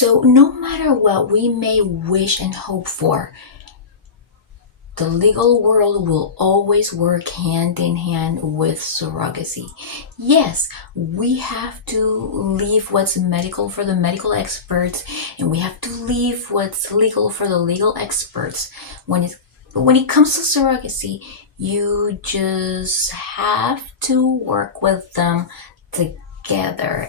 So no matter what we may wish and hope for, the legal world will always work hand in hand with surrogacy. Yes, we have to leave what's medical for the medical experts, and we have to leave what's legal for the legal experts. When it comes to surrogacy, you just have to work with them together,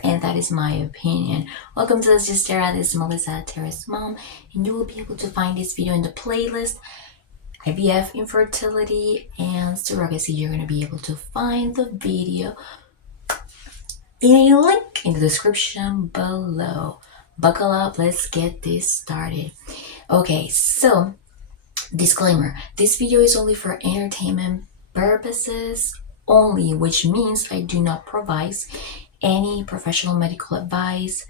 and that is my opinion. Welcome to Let's Just Stare At This. Melissa, Terrace Mom, and you will be able to find this video in the playlist IVF, infertility, and surrogacy. You're going to be able to find the video in a link in the description below. Buckle up, let's get this started. Okay, so disclaimer, this video is only for entertainment purposes only, which means I do not provide any professional medical advice.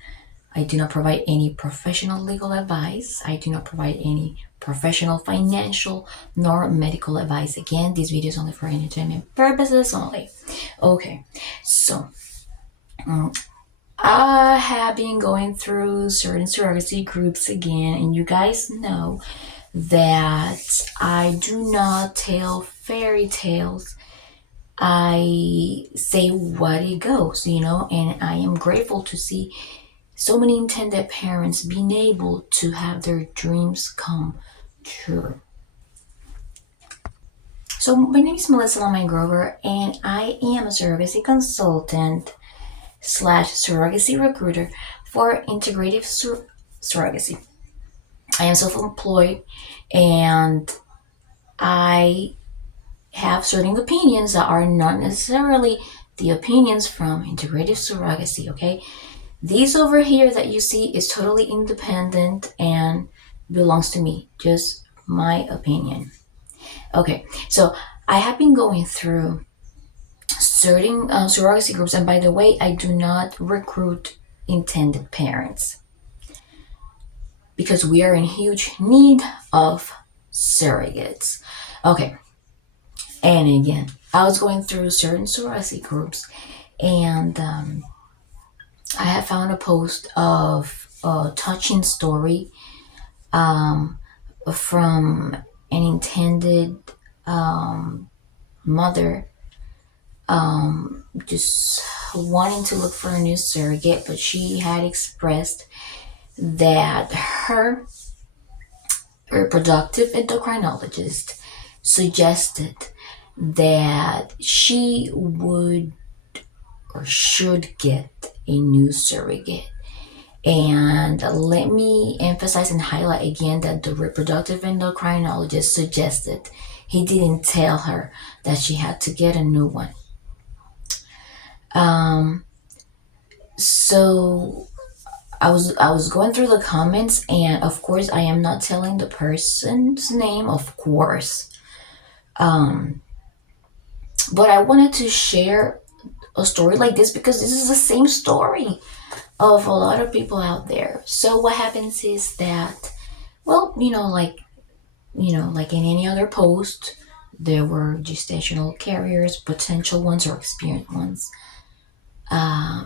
I do not provide any professional legal advice. I do not provide any professional financial nor medical advice. Again, this video is only for entertainment purposes only. Okay, so I have been going through certain surrogacy groups again, and you guys know that I do not tell fairy tales. I say what it goes, and I am grateful to see so many intended parents being able to have their dreams come true. So my name is Melissa Grover, and I am a surrogacy consultant / surrogacy recruiter for integrative surrogacy. I am self-employed, and I have certain opinions that are not necessarily the opinions from integrative surrogacy, okay? This over here that you see is totally independent and belongs to me, just my opinion. Okay, so I have been going through certain surrogacy groups, and by the way, I do not recruit intended parents because we are in huge need of surrogates. Okay, and again, I was going through certain surrogacy groups, and I have found a post of a touching story from an intended mother just wanting to look for a new surrogate, but she had expressed that her reproductive endocrinologist suggested that she would or should get a new surrogate. And let me emphasize and highlight again that the reproductive endocrinologist suggested. He didn't tell her that she had to get a new one. So I was going through the comments, and of course I am not telling the person's name, of course. But I wanted to share a story like this because this is the same story of a lot of people out there. So what happens is that, well, like in any other post, there were gestational carriers, potential ones or experienced ones,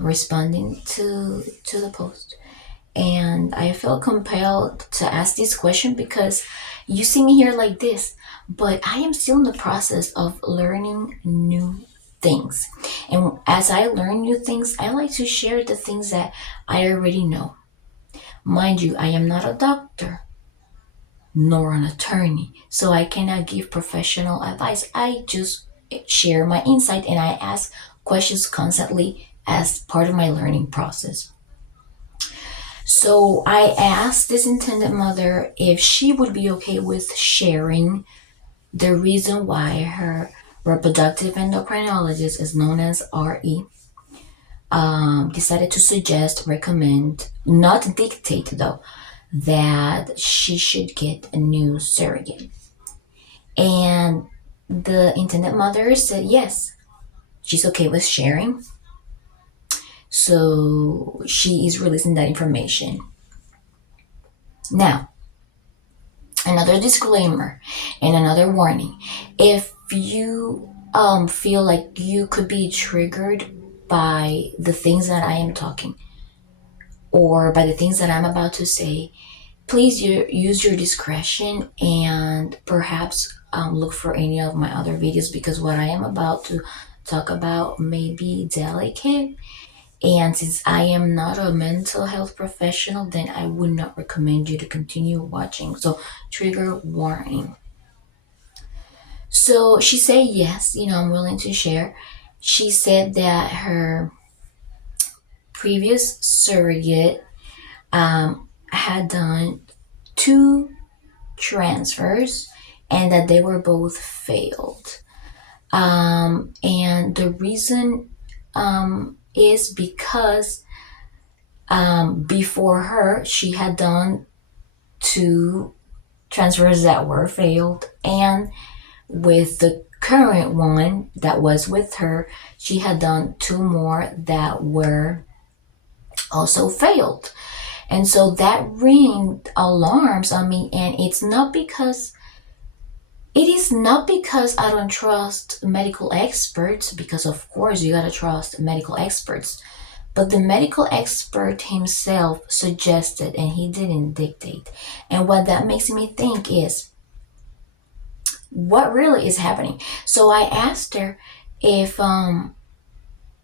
responding to the post. And I felt compelled to ask this question because you see me here like this, but I am still in the process of learning new things. And as I learn new things, I like to share the things that I already know. Mind you, I am not a doctor nor an attorney, so I cannot give professional advice. I just share my insight, and I ask questions constantly as part of my learning process. So I asked this intended mother if she would be okay with sharing the reason why her reproductive endocrinologist, is known as RE, decided to recommend, not dictate though, that she should get a new surrogate. And the intended mother said yes, she's okay with sharing. So she is releasing that information. Now, another disclaimer and another warning. If you feel like you could be triggered by the things that I am talking, or by the things that I'm about to say, please use your discretion, and perhaps look for any of my other videos, because what I am about to talk about may be delicate. And since I am not a mental health professional, then I would not recommend you to continue watching. So, trigger warning. So she said, yes, I'm willing to share. She said that her previous surrogate had done two transfers and that they were both failed. And the reason is because before her, she had done two transfers that were failed, and with the current one that was with her, she had done two more that were also failed. And so that ringed alarms on me, and it is not because I don't trust medical experts, because of course you gotta trust medical experts. But the medical expert himself suggested, and he didn't dictate. And what that makes me think is, what really is happening? So I asked her if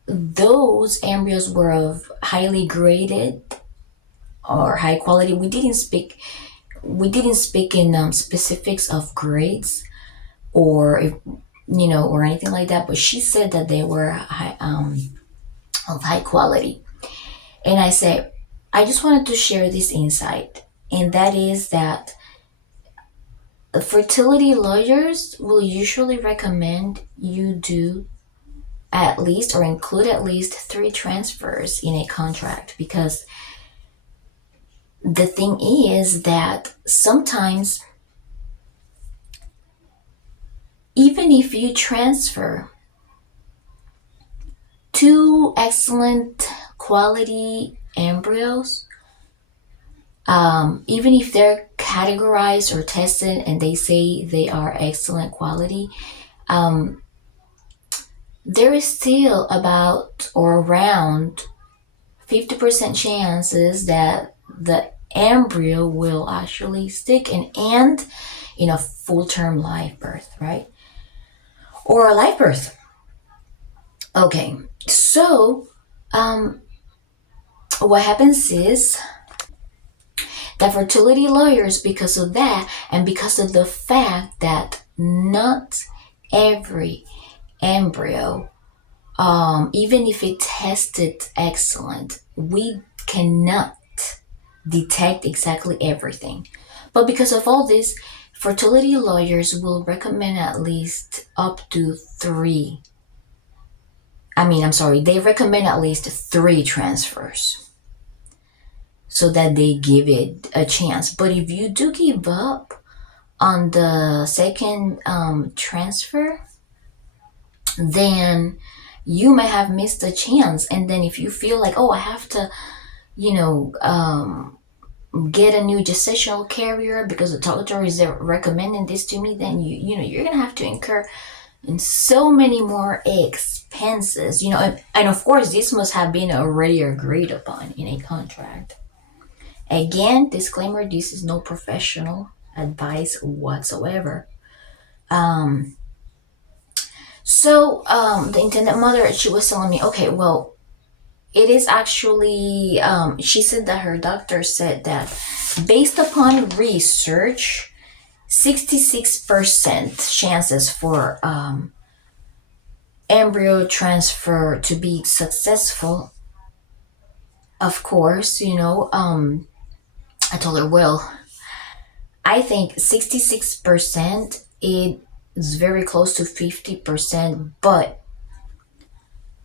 those embryos were of highly graded or high quality. We didn't speak in specifics of grades, or if or anything like that. But she said that they were of high quality. And I said, I just wanted to share this insight, and that is that fertility lawyers will usually recommend you do at least or include at least 3 transfers in a contract, because the thing is that sometimes, even if you transfer 2 excellent quality embryos, even if they're categorized or tested and they say they are excellent quality, there is still about or around 50% chances that the embryo will actually stick and end in a full-term live birth, right? Or a live birth. Okay, so what happens is that fertility lawyers, because of that, and because of the fact that not every embryo, even if it tested excellent, we cannot detect exactly everything. But because of all this, fertility lawyers will recommend at least up to 3. They recommend at least 3 transfers so that they give it a chance. But if you do give up on the second transfer, then you may have missed a chance. And then if you feel like, oh, I have to, get a new gestational carrier because the doctor is recommending this to me, then you're gonna have to incur in so many more expenses, and of course this must have been already agreed upon in a contract. Again, disclaimer, this is no professional advice whatsoever. The intended mother, she was telling me, okay, well, it is actually, she said that her doctor said that based upon research, 66% chances for embryo transfer to be successful. Of course, I told her, well, I think 66%, it is very close to 50%, but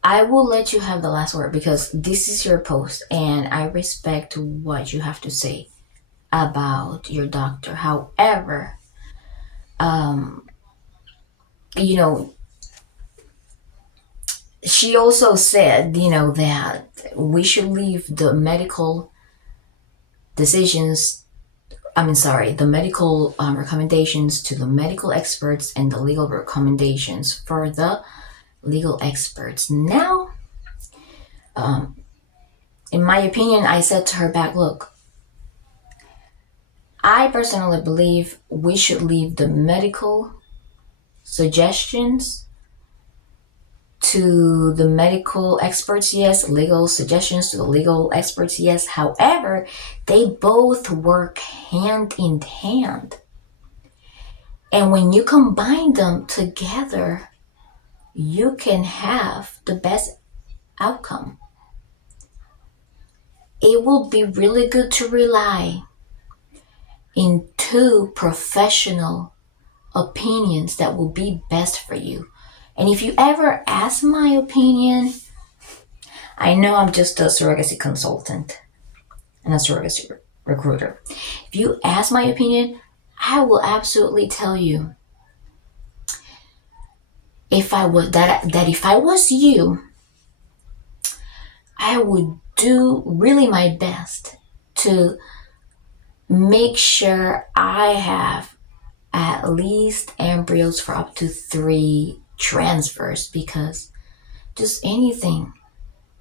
I will let you have the last word because this is your post and I respect what you have to say about your doctor. However, she also said, that we should leave the medical decisions, the medical recommendations to the medical experts and the legal recommendations for the legal experts. Now, In my opinion, I said to her back, look, I personally believe we should leave the medical suggestions to the medical experts, yes. Legal suggestions to the legal experts, yes. However, they both work hand in hand. And when you combine them together, you can have the best outcome. It will be really good to rely in two professional opinions that will be best for you. And if you ever ask my opinion, I know I'm just a surrogacy consultant and a surrogacy recruiter. If you ask my opinion, I will absolutely tell you, if I was that if I was you, I would do really my best to make sure I have at least embryos for up to 3 transfers, because just anything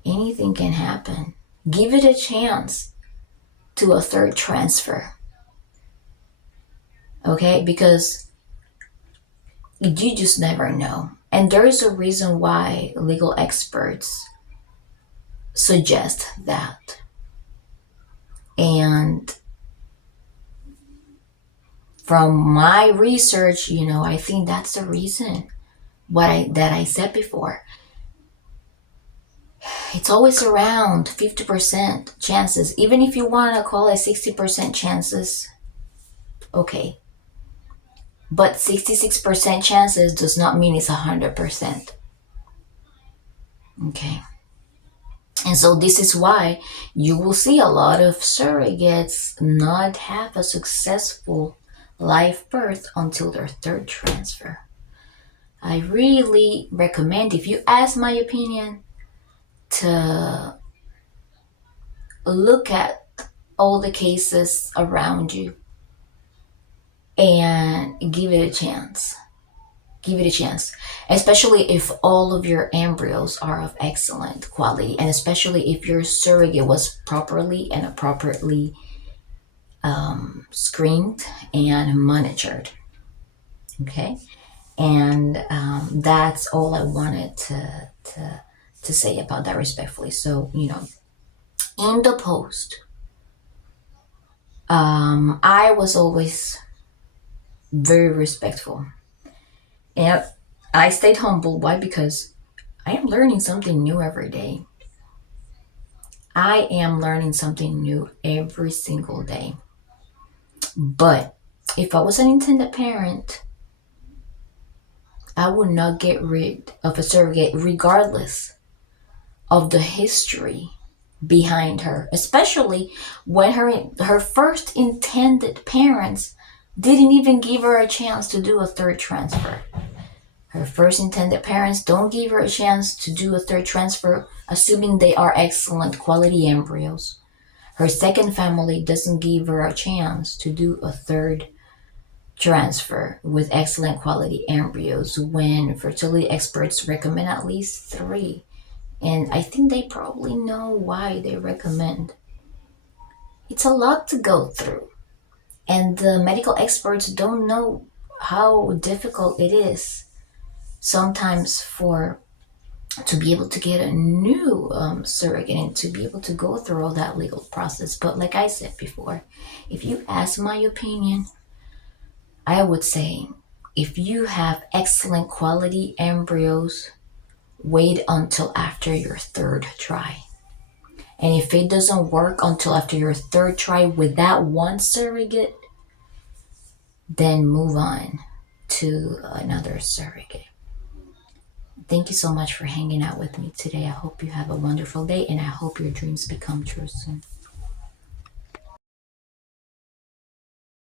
can happen. Give it a chance to a 3rd transfer. Okay? Because you just never know. And there is a reason why legal experts suggest that. And from my research, I think that's the reason that I said before. It's always around 50% chances. Even if you want to call it 60% chances, okay. But 66% chances does not mean it's 100%. Okay. And so this is why you will see a lot of surrogates not have a successful live birth until their 3rd transfer. I really recommend, if you ask my opinion, to look at all the cases around you and give it a chance. Give it a chance, especially if all of your embryos are of excellent quality, and especially if your surrogate was properly and appropriately screened and monitored. Okay, and that's all I wanted to say about that respectfully. So, in the post, I was always very respectful, and I stayed humble. Why? Because I am learning something new every day. I am learning something new every single day. But if I was an intended parent, I would not get rid of a surrogate regardless of the history behind her, especially when her first intended parents didn't even give her a chance to do a 3rd transfer. Her first intended parents don't give her a chance to do a 3rd transfer, assuming they are excellent quality embryos. Her second family doesn't give her a chance to do a 3rd transfer with excellent quality embryos, when fertility experts recommend at least 3. And I think they probably know why they recommend. It's a lot to go through. And the medical experts don't know how difficult it is sometimes to be able to get a new surrogate and to be able to go through all that legal process. But like I said before, if you ask my opinion, I would say, if you have excellent quality embryos, wait until after your 3rd try. And if it doesn't work until after your 3rd try with that one surrogate, then move on to another surrogate. Thank you so much for hanging out with me today. I hope you have a wonderful day, and I hope your dreams become true soon.